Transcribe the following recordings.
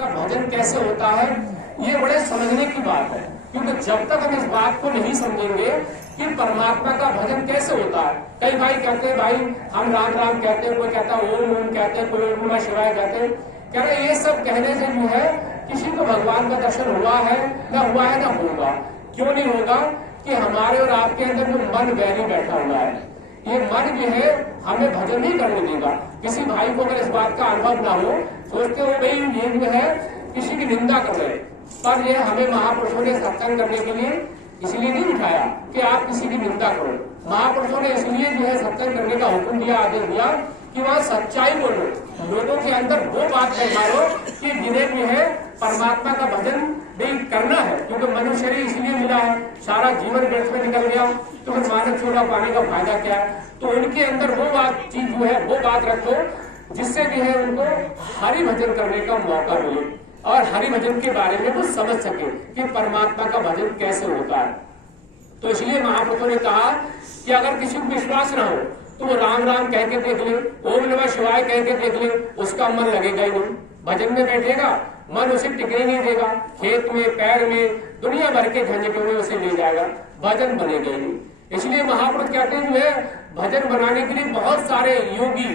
का भजन कैसे होता है, ये बड़े समझने की बात है। क्योंकि जब तक हम इस बात को नहीं समझेंगे कि परमात्मा का भजन कैसे होता है। कई भाई कहते हैं भाई हम राम राम कहते हैं, कोई कहता है ओम ओम कहते हैं, कोई ओम नमः शिवाय कहते हैं। कह रहे ये सब कहने से जो है किसी को भगवान का दर्शन हुआ है ना होगा। क्यों नहीं होगा कि हमारे और आपके अंदर जो मन वैरी बैठा हुआ है, ये मन जो है हमें भजन नहीं करने देगा। किसी भाई को अगर इस बात का अनुभव ना हो, सोचते हो भाई ये जो है किसी की निंदा कर रहे, पर ये हमें महापुरुषों ने सत्संग करने के लिए इसलिए नहीं उठाया कि आप किसी की निंदा करो। महापुरुषों ने इसलिए जो है सत्संग करने का हुक्म दिया, आदेश दिया कि वहाँ सच्चाई बोलो, लोगों के अंदर वो बात मारो कि जिन्हें जो है परमात्मा का भजन नहीं करना है। क्योंकि मनुष्य शरीर इसलिए मिला है, सारा जीवन व्यर्थ में निकल गया तो फिर मानव छोड़ा पाने का फायदा क्या है। तो उनके अंदर वो बात चीज जो है वो बात रखो जिससे जो है उनको हरि भजन करने का मौका मिले और हरि भजन के बारे में वो समझ सके कि परमात्मा का भजन कैसे होता है। तो इसलिए महापुरुषों ने कहा कि अगर किसी को विश्वास ना हो तो वो राम राम कह के देख ले, ओम नमः शिवाय कह के देख ले, उसका मन लगेगा ही नहीं। भजन में बैठेगा, मन उसे टिकने नहीं देगा, खेत में पैर में दुनिया भर के झंझटों में उसे ले जाएगा, भजन बनेगा ही नहीं। इसलिए महापुरुष कहते हैं जो है भजन बनाने के लिए बहुत सारे योगी,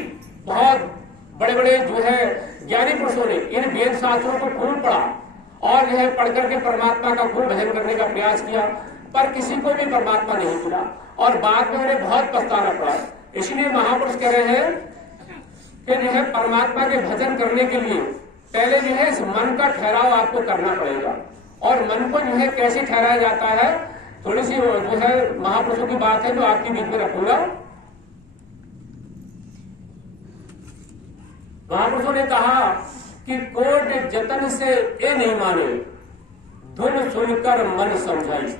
बहुत बड़े बड़े जो है ज्ञानी पुरुषों ने इन वेद शास्त्रों को खूब पढ़ा और जो है पढ़ करके परमात्मा का खूब भजन करने का प्रयास किया, पर किसी को भी परमात्मा नहीं मिला और बाद में उन्हें बहुत पछताना पड़ा। इसलिए महापुरुष कह रहे हैं कि जो है परमात्मा के भजन करने के लिए पहले जो है इस मन का ठहराव आपको करना पड़ेगा। और मन को जो है कैसे ठहराया जाता है, थोड़ी सी जो है महापुरुषों की बात है जो आपके बीच में रखूंगा। महापुरुषों ने कहा कि कोट जतन से ये नहीं माने, धुन सुनकर मन समझाई।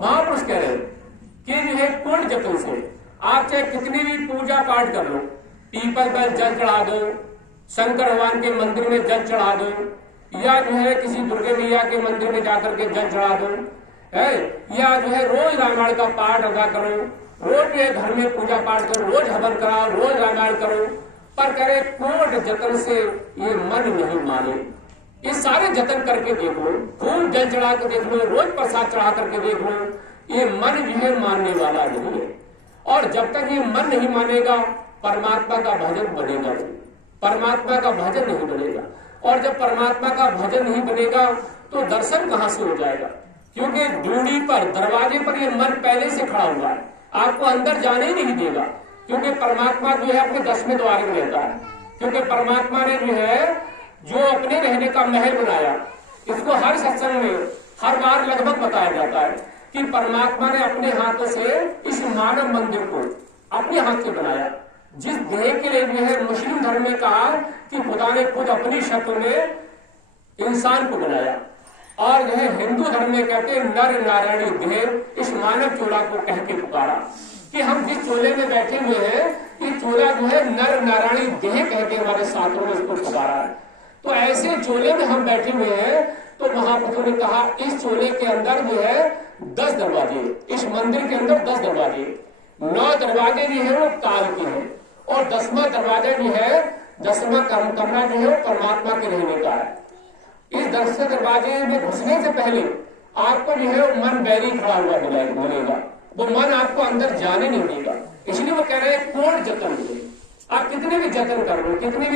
महापुरुष कह रहे कि जो है कोट जतन से आप चाहे कितनी भी पूजा पाठ कर लो, पीपल पर जल चढ़ा दो, शंकर भगवान के मंदिर में जल चढ़ा दो, या जो है किसी दुर्गे मैया के मंदिर में जाकर के जल चढ़ा दो, है या जो है रोज रामायण का पाठ अदा करो, रोज जो है घर में पूजा पाठ करो, रोज हवन कराओ, रोज रामायण करो, पर करे कोट जतन से ये मन नहीं माने। ये सारे जतन करके देख लो, खूब जल चढ़ा के देख लो, रोज प्रसाद चढ़ा करके देख लो, ये मन जो है मानने वाला नहीं है। और जब तक ये मन नहीं मानेगा परमात्मा का भजन बनेगा नहीं, परमात्मा का भजन नहीं बनेगा। और जब परमात्मा का भजन नहीं बनेगा तो दर्शन कहां से हो जाएगा, क्योंकि ड्यूटी पर दरवाजे पर ये मन पहले से खड़ा हुआ है, आपको अंदर जाने ही नहीं देगा। क्योंकि परमात्मा जो है अपने 10वें द्वार में रहता है। क्योंकि परमात्मा ने जो है जो अपने रहने का महल बनाया, इसको हर सत्संग में हर बार लगभग बताया जाता है कि परमात्मा ने अपने हाथों से इस मानव मंदिर को अपने हाथ से बनाया। जिस देह के लिए जो है मुस्लिम धर्म में कहा कि खुदा ने खुद अपनी शक्ल में इंसान को बनाया, और जो है हिंदू धर्म में कहते हैं नर नारायणी देह, इस मानव चोला को कह के पुकारा कि हम जिस चोले में बैठे हुए हैं ये चोला जो है नर नारायणी देह कह के हमारे शास्त्रों में इसको पुकारा है। तो ऐसे चोले में हम बैठे हुए हैं। तो महापुरुषों ने कहा इस चोले के अंदर जो है 10 दरवाजे, इस मंदिर के अंदर 10 दरवाजे, 9 दरवाजे जो है वो काल के हैं और 10वां दरवाजा जो है 10वां कमरा जो है वो परमात्मा के रहने का है। इस 10 दरवाजे में घुसने से पहले आपको जो है वो मन बैरी खड़ा हुआ मिलेगा, वो मन आपको अंदर जाने नहीं देगा। इसलिए वो कह रहे हैं कोट जतन। आप कितने भी जतन कर लो, कितने भी